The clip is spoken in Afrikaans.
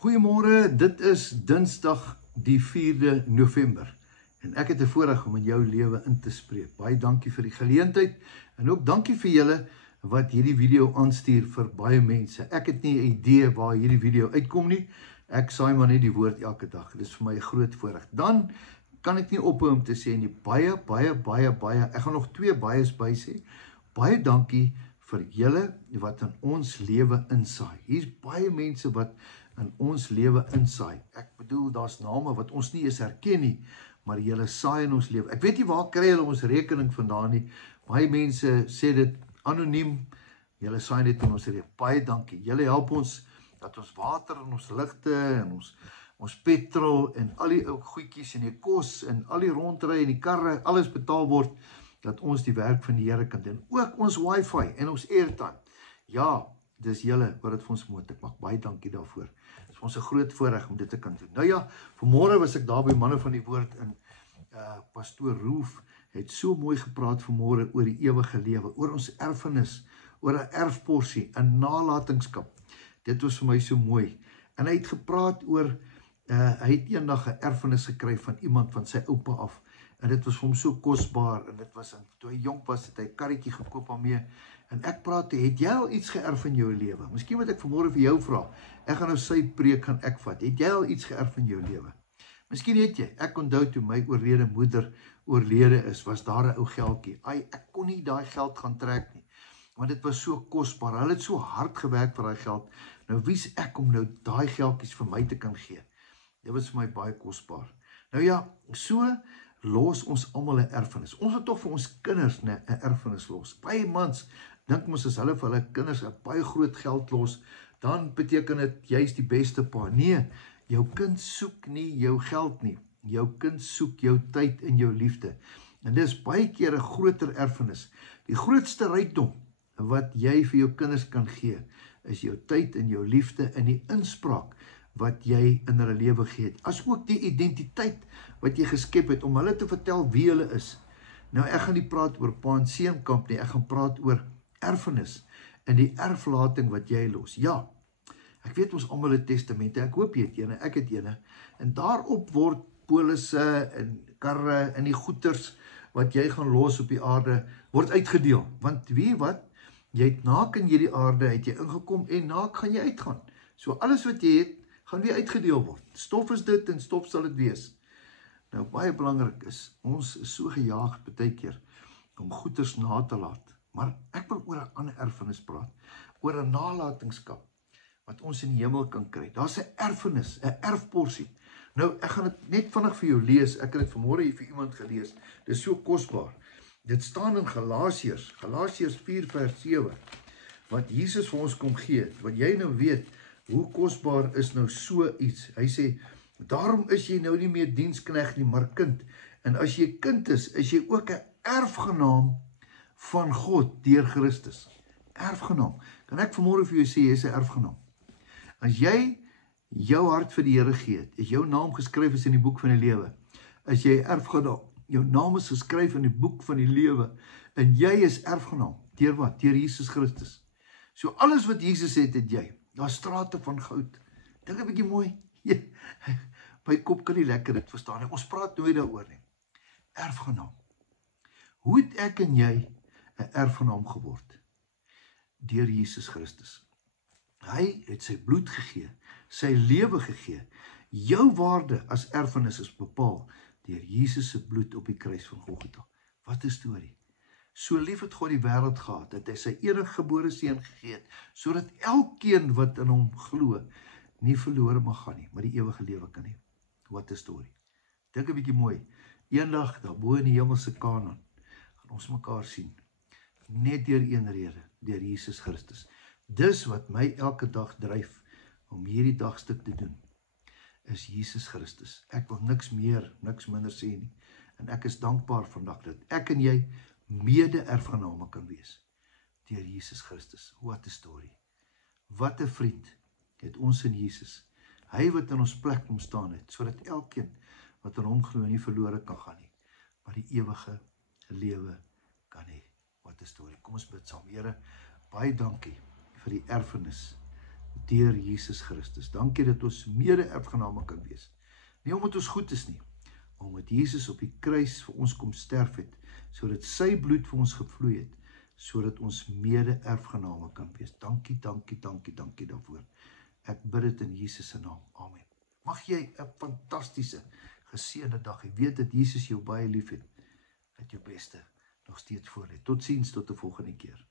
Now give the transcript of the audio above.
Goeiemôre, dit is Dinsdag die 4de November en ek het 'n voorreg om in jou lewe in te spreek. Baie dankie vir die geleentheid en ook dankie vir julle wat hierdie video aanstuur vir baie mense. Ek het nie 'n idee waar hierdie video uitkom nie. Ek saai maar net die woord elke dag. Dit is vir my 'n groot voorreg. Dan kan ek nie ophou om te sê nie, baie, ek gaan nog 2 baies by sê. Baie dankie vir julle wat in ons lewe insaai. Hier's baie mense wat in ons lewe insaai. Ek bedoel, daar's name wat ons nie eens herken nie, maar julle saai in ons lewe. Ek weet nie waar kry hulle ons rekening vandaan nie. Baie mense sê dit anoniem. Julle saai net in ons lewe. Baie dankie. Julle help ons dat ons water en ons ligte en ons petrol en al die ou goedjies en die kos en al die rondry en die karre, alles betaal word, dat ons die werk van die Here kan doen. Ook ons wifi en ons airtime. Ja, dis julle wat dit vir ons moontlik maak. Baie dankie daarvoor. Dit is ons 'n groot voorreg om dit te kan doen. Nou ja, vanmôre was ek daar by manne van die woord in Pastoor Roof het so mooi gepraat vanmôre oor die ewige lewe, oor ons erfenis, oor 'n erfporsie, 'n nalatenskap. Dit was vir my so mooi. En hy het gepraat oor hy het eendag 'n erfenis gekry van iemand van sy oupa af. En dit was vir hom so kosbaar en dit was toe hy jonk was, het hy 'n karretjie gekoop daarmee. En ek praat, het jy al iets geërf in jou lewe? Miskien moet ek vanmôre vir jou vra. Ek gaan nou sy preek gaan ek vat. Het jy al iets geërf in jou lewe? Miskien het jy. Ek onthou toe my oorlede moeder oorlede is, was daar 'n ou geldjie. Ek kon nie daai geld gaan trek nie, want dit was so kosbaar. Hulle het so hard gewerk vir daai geld. Nou wie's ek om nou daai geldjies vir my te kan gee? Dit was vir my baie kosbaar. Nou ja, so los ons almal 'n erfenis. Ons wil tog vir ons kinders 'n erfenis los. Baie mans dink mos as hulle vir hulle kinders 'n baie groot geld los, dan beteken dit jy's die beste pa. Nee, jou kind soek nie jou geld nie. Jou kind soek jou tyd en jou liefde. En dis baie keer 'n groter erfenis. Die grootste rykdom wat jy vir jou kinders kan gee, is jou tyd en jou liefde en die inspraak wat jy in hulle lewe gee het. As ook die identiteit wat jy geskep het om hulle te vertel wie hulle is. Nou ek gaan nie praat oor pa en seun kamp nie, ek gaan praat oor erfenis en die erflating wat jy los. Ja, ek weet ons almal het testamente, ek hoop jy het ene, ek het ene, en daarop word polisse en karre en die goeders wat jy gaan los op die aarde, word uitgedeel. Want weet wat, jy het naak in hierdie aarde, het jy ingekom en naak gaan jy uitgaan. So alles wat jy het, gaan weer uitgedeel word. Stof is dit en stof sal dit wees. Nou baie belangrik is, ons is so gejaag baie keer om goeders na te laat. Maar ek wil oor 'n ander erfenis praat, oor 'n nalatenskap wat ons in die hemel kan kry. Daar's 'n erfenis, 'n erfporsie. Nou ek gaan dit net vinnig vir jou lees. Ek het dit vanmôre hier vir iemand gelees. Dit is so kosbaar. Dit staan in Galasiërs 4 vers 7. Wat Jesus vir ons kom gee, wat jy nou weet, hoe kosbaar is nou so iets. Hy sê, daarom is jy nou nie meer diensknegt nie, maar kind. En as jy kind is jy ook 'n erfgenaam van God deur Christus. Erfgenaam. Kan ek vanmôre vir jou sê, jy is 'n erfgenaam. As jy jou hart vir die Here gee, is jou naam geskryf is in die boek van die lewe. As jy erfgenaam, jou naam is geskryf in die boek van die lewe, en jy is erfgenaam. Deur wat? Deur Jesus Christus. So alles wat Jesus het jy. Daar strate van goud. Dink 'n bietjie mooi. My kop kan nie lekker dit verstaan nie. Ons praat nooit daaroor nie. Erfgenaam. Hoe het ek en jy 'n erfgenaam geword? Deur Jesus Christus. Hy het sy bloed gegee, sy lewe gegee. Jou waarde as erfenis is bepaal deur Jesus se bloed op die kruis van Golgotha. Wat 'n storie. So lief het God die wêreld gehad, dat hy sy eniggebore seun gegee het, sodat elkeen wat in hom glo, nie verlore mag gaan nie, maar die ewige lewe kan hê. Wat 'n storie. Dink 'n bietjie mooi. Eendag daarbo in die hemelse Kanaan gaan ons mekaar sien. Net deur een rede, deur Jesus Christus. Dis wat my elke dag dryf om hierdie dagstuk te doen, is Jesus Christus. Ek wil niks meer, niks minder sê nie. En ek is dankbaar vandag dat ek en jy mede-erfgename kan wees deur Jesus Christus. Wat 'n storie. Wat 'n vriend het ons in Jesus. Hy wat in ons plek kom staan het, sodat elkeen wat in hom glo nie verlore kan gaan nie, maar die ewige lewe kan hê. Wat 'n storie. Kom ons bid saam. Here, baie dankie vir die erfenis deur Jesus Christus. Dankie dat ons mede-erfgename kan wees. Nie omdat ons goed is nie, maar omdat Jesus op die kruis vir ons kom sterf het, sodat sy bloed vir ons gevloei het, sodat ons mede-erfgename kan wees. Dankie, dankie, dankie, dankie daarvoor. Ek bid dit in Jesus se naam. Amen. Mag jy 'n fantastiese, geseënde dag hê. Weet dat Jesus jou baie lief het. Dat jou beste nog steeds voor lê. Totsiens, tot 'n volgende keer.